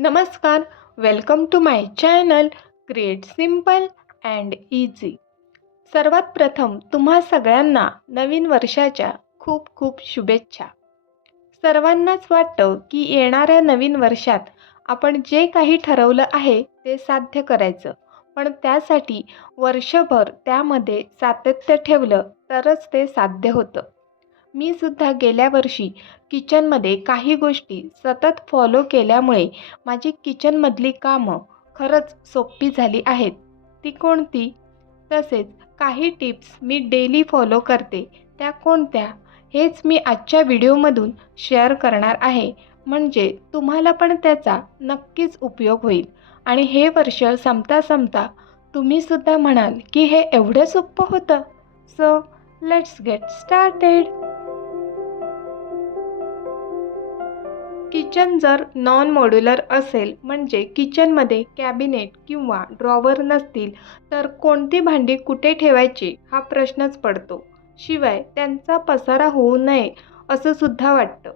नमस्कार, welcome to my channel create simple and easy. सर्वात प्रथम तुम्हा सगळ्यांना नवीन वर्षाच्या खूप खूप शुभेच्छा। सर्वांनाच वाटतं की येणाऱ्या नवीन वर्षात आपण जे काही ठरवलं आहे ते साध्य करायचं, पण त्यासाठी वर्षभर त्यामध्ये सातत्य ठेवलं तरच ते साध्य होतं। मी सुद्धा गेल्या वर्षी किचनमध्ये काही गोष्टी सतत फॉलो केल्यामुळे माझी किचनमधली कामं खरंच सोपी झाली आहेत। ती कोणती? तसेच काही टिप्स मी डेली फॉलो करते, त्या कोणत्या? हेच मी आजच्या व्हिडिओमधून शेअर करणार आहे, म्हणजे तुम्हाला पण त्याचा नक्कीच उपयोग होईल आणि हे वर्ष संपता संपता तुम्हीसुद्धा म्हणाल की हे एवढं सोपं होतं। So let's get started. Kitchen जर नॉन मॉड्युलर असेल, म्हणजे किचनमध्ये कॅबिनेट किंवा ड्रॉवर नसतील, तर कोणती भांडी कुठे ठेवायची हा प्रश्नच पडतो। शिवाय त्यांचा पसारा होऊ नये असं सुद्धा वाटतं।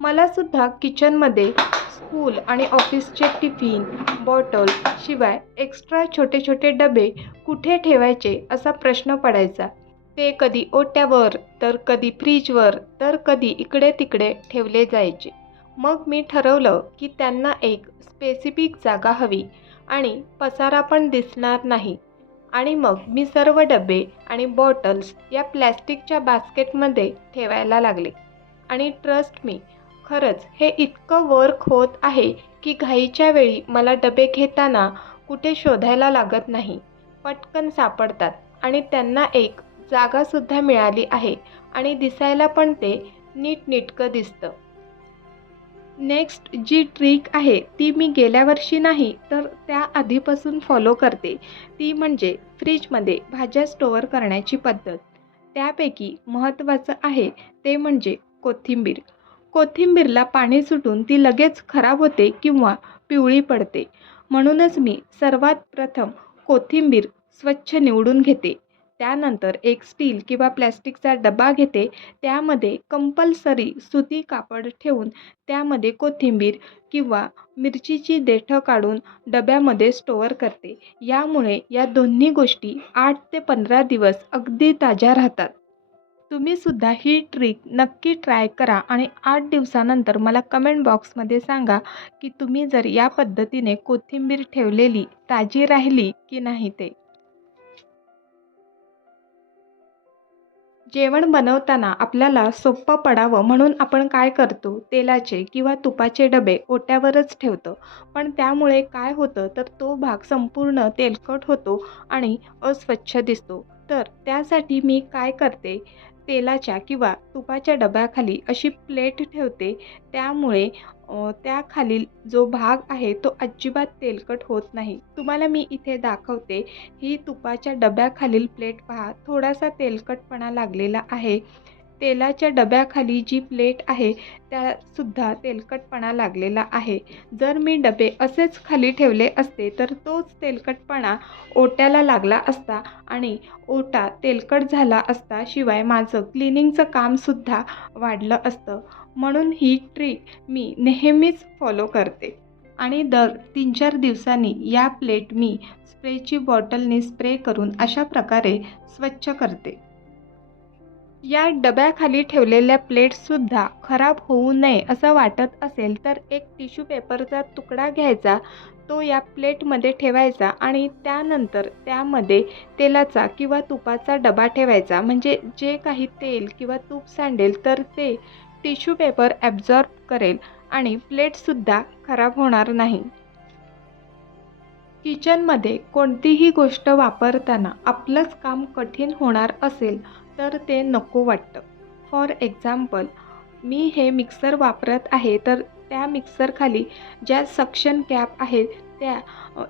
मला सुद्धा किचनमध्ये स्कूल आणि ऑफिसचे टिफिन, बॉटल, शिवाय एक्स्ट्रा छोटे छोटे डबे कुठे ठेवायचे असा प्रश्न पडायचा। ते कधी ओट्यावर, तर कधी फ्रीजवर, तर कधी इकडे तिकडे ठेवले जायचे। मग मी ठरवलं की त्यांना एक स्पेसिफिक जागा हवी आणि पसारा पण दिसणार नाही, आणि मग मी सर्व डबे आणि बॉटल्स या प्लॅस्टिकच्या बास्केटमध्ये ठेवायला लागले। आणि ट्रस्ट मी, खरंच हे इतकं वर्क होत आहे की घाईच्या वेळी मला डबे घेताना कुठे शोधायला लागत नाही, पटकन सापडतात आणि त्यांना एक जागासुद्धा मिळाली आहे आणि दिसायला पण ते नीटनेटकं दिसतं। नेक्स्ट जी ट्रिक आहे ती मी गेल्या वर्षी नाही तर त्या आधीपासून फॉलो करते, ती म्हणजे फ्रीजमध्ये भाज्या स्टोअर करण्याची पद्धत। त्यापैकी महत्त्वाचं आहे ते म्हणजे कोथिंबीर। कोथिंबीरला पाणी सुटून ती लगेच खराब होते किंवा पिवळी पडते, म्हणूनच मी सर्वात प्रथम कोथिंबीर स्वच्छ निवडून घेते। त्यानंतर एक स्टील किंवा प्लॅस्टिकचा डबा घेते, त्यामध्ये कंपल्सरी सुती कापड ठेवून त्यामध्ये कोथिंबीर किंवा मिरचीची देठं काढून डब्यामध्ये स्टोअर करते। यामुळे या दोन्ही गोष्टी 8 ते 15 दिवस अगदी ताज्या राहतात। तुम्ही सुद्धा ही ट्रिक नक्की ट्राय करा आणि 8 दिवसानंतर मला कमेंट बॉक्समध्ये सांगा की तुम्ही जर या पद्धतीने कोथिंबीर ठेवलेली ताजी राहिली की नाही ते। जेवण बनवताना आपल्याला सोपं पडावं म्हणून आपण काय करतो, तेलाचे किंवा तुपाचे डबे ओट्यावरच ठेवतो, पण त्यामुळे काय होतं तर तो भाग संपूर्ण तेलकट होतो आणि अस्वच्छ दिसतो। तर त्यासाठी मी काय करते, तेलाच्या किंवा तुपाच्या डब्याखाली अशी प्लेट ठेवते, त्यामुळे त्याखालील जो भाग आहे तो अजिबात तेलकट होत नाही। तुम्हाला मी इथे दाखवते, ही तुपाच्या डब्याखालील प्लेट पहा, थोडासा तेलकटपणा लागलेला आहे। तेलाच्या डब्याखाली जी प्लेट आहे त्यासुद्धा तेलकटपणा लागलेला आहे। जर मी डबे असेच खाली ठेवले असते तर तोच तेलकटपणा ओट्याला लागला असता आणि ओटा तेलकट झाला असता, शिवाय माझं क्लिनिंगचं कामसुद्धा वाढलं असतं। म्हणून ही ट्रिक मी नेहमीच फॉलो करते आणि दर 3-4 दिवसांनी या प्लेट मी स्प्रेची बॉटलने स्प्रे करून अशा प्रकारे स्वच्छ करते। या डब्याखाली ठेवलेल्या प्लेट्ससुद्धा खराब होऊ नये असं वाटत असेल तर एक टिश्यू पेपरचा तुकडा घ्यायचा, तो या प्लेटमध्ये ठेवायचा आणि त्यानंतर त्यामध्ये तेलाचा किंवा तुपाचा डबा ठेवायचा, म्हणजे जे काही तेल किंवा तूप सांडेल तर ते टिश्यू पेपर ॲब्झॉर्ब करेल आणि प्लेटसुद्धा खराब होणार नाही। किचनमध्ये कोणतीही गोष्ट वापरताना आपलंच काम कठीण होणार असेल तर ते नको वाटतं। फॉर एक्झाम्पल, मी हे मिक्सर वापरत आहे, तर त्या मिक्सरखाली ज्या सक्शन कॅप आहेत त्या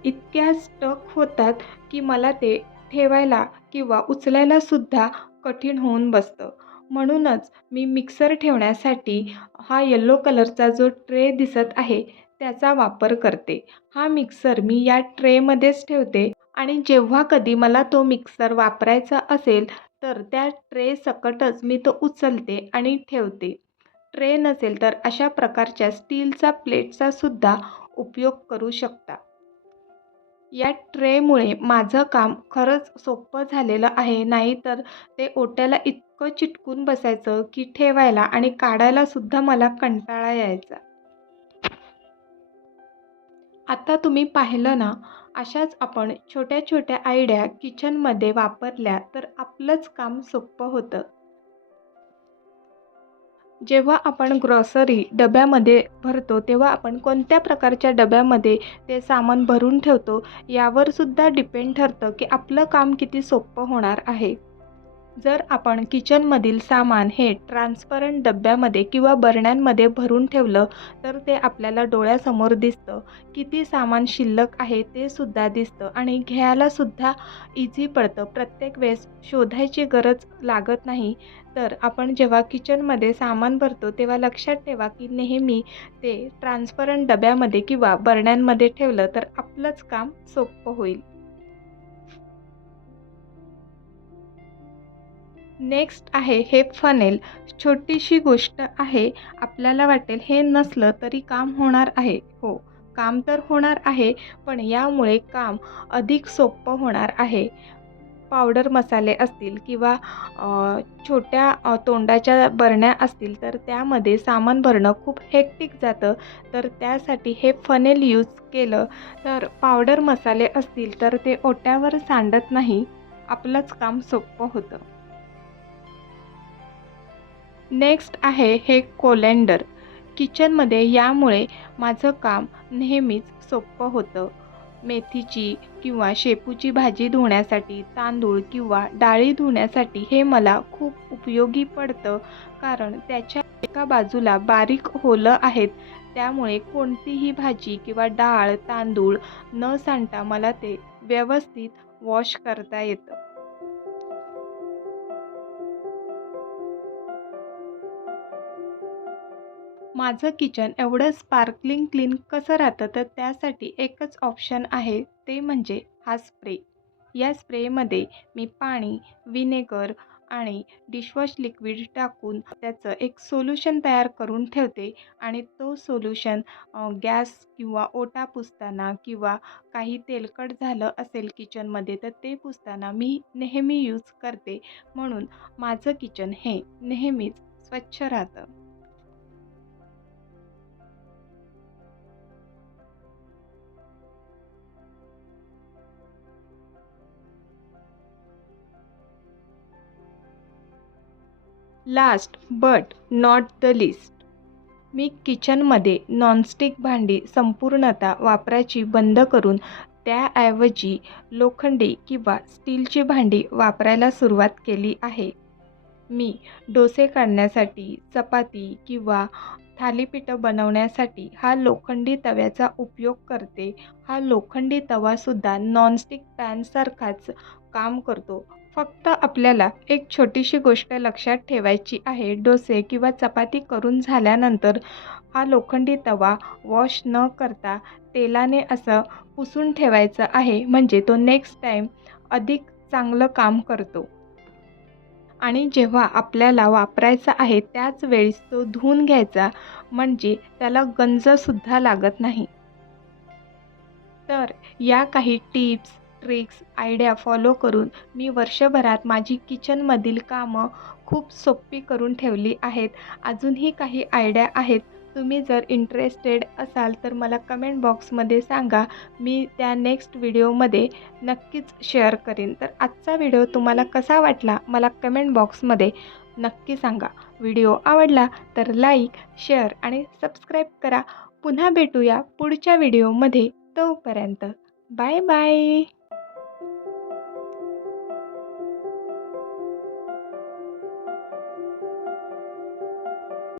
इतक्या स्टक होतात की मला ते ठेवायला किंवा उचलायला सुद्धा कठीण होऊन बसतं। म्हणूनच मी मिक्सर ठेवण्यासाठी हा येलो कलरचा जो ट्रे दिसत आहे त्याचा वापर करते। हा मिक्सर मी या ट्रेमध्येच ठेवते आणि जेव्हा कधी मला तो मिक्सर वापरायचा असेल तर त्या ट्रे सकटच मी तो उचलते आणि ठेवते। ट्रे नसेल तर अशा प्रकारच्या स्टीलचा प्लेटचा सुद्धा उपयोग करू शकता. या ट्रेमुळे माझं काम खरंच सोपं झालेलं आहे, नाहीतर ते ओट्याला इतकं चिटकून बसायचं की ठेवायला आणि काढायला सुद्धा मला कंटाळा यायचा. आता तुम्ही पाहिलं ना, अशाच आपण छोट्या-छोट्या आयडिया किचनमध्ये वापरल्या तर आपलंच काम सोपं होतं. जेव्हा आपण ग्रॉसरी डब्यामध्ये भरतो, तेव्हा आपण कोणत्या प्रकारच्या डब्यामध्ये ते सामान भरून ठेवतो, यावर सुद्धा डिपेंड ठरतं की आपलं काम किती सोपं होणार आहे. जर आपण किचनमधील सामान हे ट्रान्सपरंट डब्यामध्ये किंवा बरण्यांमध्ये भरून ठेवलं, तर ते आपल्याला डोळ्यासमोर दिसतं. किती सामान शिल्लक आहे ते सुद्धा दिसतं आणि घ्यायलासुद्धा इझी पडतं. प्रत्येक वेळेस शोधायची गरज लागत नाही. तर आपण जेव्हा किचनमध्ये सामान भरतो, तेव्हा लक्षात ठेवा की नेहमी ते ट्रान्सपरंट डब्यामध्ये किंवा बरण्यांमध्ये ठेवलं तर आपलंच काम सोपं होईल. नेक्स्ट आहे हे फनेल. छोटीशी गोष्ट आहे. आपल्याला वाटेल हे नसलं तरी काम होणार आहे. हो, काम तर होणार आहे, पण यामुळे काम अधिक सोपं होणार आहे. पावडर मसाले असतील किंवा छोट्या तोंडाच्या बरण्या असतील, तर त्यामध्ये सामान भरणं खूप हेक्टिक जातं. तर त्यासाठी हे फनेल यूज केलं तर पावडर मसाले असतील तर ते ओट्यावर सांडत नाही. आपलंच काम सोपं होतं. नेक्स्ट आहे हे कोलँडर. किचनमध्ये यामुळे माझं काम नेहमीच सोपं होतं. मेथीची किंवा शेपूची भाजी धुण्यासाठी, तांदूळ किंवा डाळी धुण्यासाठी हे मला खूप उपयोगी पडतं. कारण त्याच्या एका बाजूला बारीक होलं आहेत. त्यामुळे कोणतीही भाजी किंवा डाळ, तांदूळ न सांडता मला ते व्यवस्थित वॉश करता येतं. माझं किचन एवढं स्पार्कलिंग क्लीन कसं राहतं, तर त्यासाठी एकच ऑप्शन आहे, ते म्हणजे हा स्प्रे. या स्प्रेमध्ये मी पाणी, व्हिनेगर आणि डिशवॉश लिक्विड टाकून त्याचं एक सोल्युशन तयार करून ठेवते आणि तो सोल्युशन गॅस किंवा ओटा पुसताना किंवा काही तेलकट झालं असेल किचनमध्ये, तर ते पुसताना मी नेहमी यूज करते. म्हणून माझं किचन हे नेहमीच स्वच्छ राहतं. Last but not the least, मी किचनमध्ये नॉनस्टिक भांडी संपूर्णतः वापरायची बंद करून त्याऐवजी लोखंडी किंवा स्टीलची भांडी वापरायला सुरुवात केली आहे. मी डोसे काढण्यासाठी, चपाती किंवा थालीपीठं बनवण्यासाठी हा लोखंडी तव्याचा उपयोग करते. हा लोखंडी तवासुद्धा नॉनस्टिक पॅनसारखाच काम करतो. फक्त आपल्याला एक छोटीशी गोष्ट लक्षात ठेवायची आहे. डोसे किंवा चपाती करून झाल्यानंतर हा लोखंडी तवा वॉश न करता तेलाने असं पुसून ठेवायचं आहे. म्हणजे तो नेक्स्ट टाईम अधिक चांगलं काम करतो. आणि जेव्हा आपल्याला वापरायचा आहे त्याच वेळेस तो धुवून घ्यायचा, म्हणजे त्याला गंजसुद्धा लागत नाही. तर या काही टिप्स, ट्रिक्स, आयडिया फॉलो करून मी वर्षभरात माझी किचनमधील कामं खूप सोपी करून ठेवली आहेत. अजूनही काही आयडिया आहेत. तुम्ही जर इंटरेस्टेड असाल तर मला कमेंट बॉक्समध्ये सांगा. मी त्या नेक्स्ट व्हिडिओमध्ये नक्कीच शेअर करीन. तर आजचा व्हिडिओ तुम्हाला कसा वाटला मला कमेंट बॉक्समध्ये नक्की सांगा. व्हिडिओ आवडला तर लाईक, शेअर आणि सबस्क्राईब करा. पुन्हा भेटूया पुढच्या व्हिडिओमध्ये. तोपर्यंत बाय बाय.